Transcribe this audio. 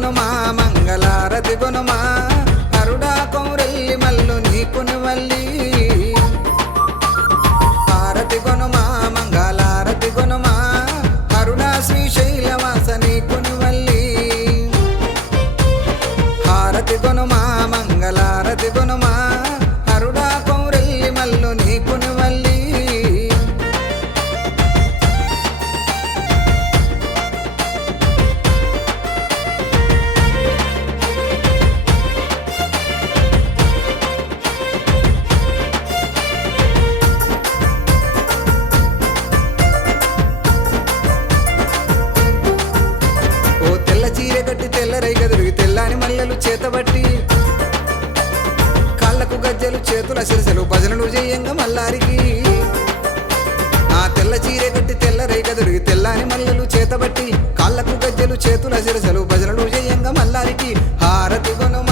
గొనుమా మంగళారతి గొనుమా అరుడా కౌరెల్లి మల్లు నీకుని వల్లి హారతి గొనుమా మంగళారతి గొనుమా అరుడా శ్రీశైలవాస నీకుని వల్లి హారతి గొనుమా మంగళారతి గొనుమా అరుడా కౌరెల్లి మల్లు నీకుని వల్లి తెల్లరై గదురుగి తెల్లాని మల్లెలు చేతబట్టి కాళ్ళకు గజ్జలు చేతుల సిరసలు భజనలు చేయంగా మల్లారికి ఆ తెల్ల చీరె కట్టి తెల్లరై గదురుగి తెల్లాని మల్లెలు చేతబట్టి కాళ్ళకు గజ్జలు చేతుల సిరసలు భజనలు చేయంగా మల్లారికి హారతి గొనుమా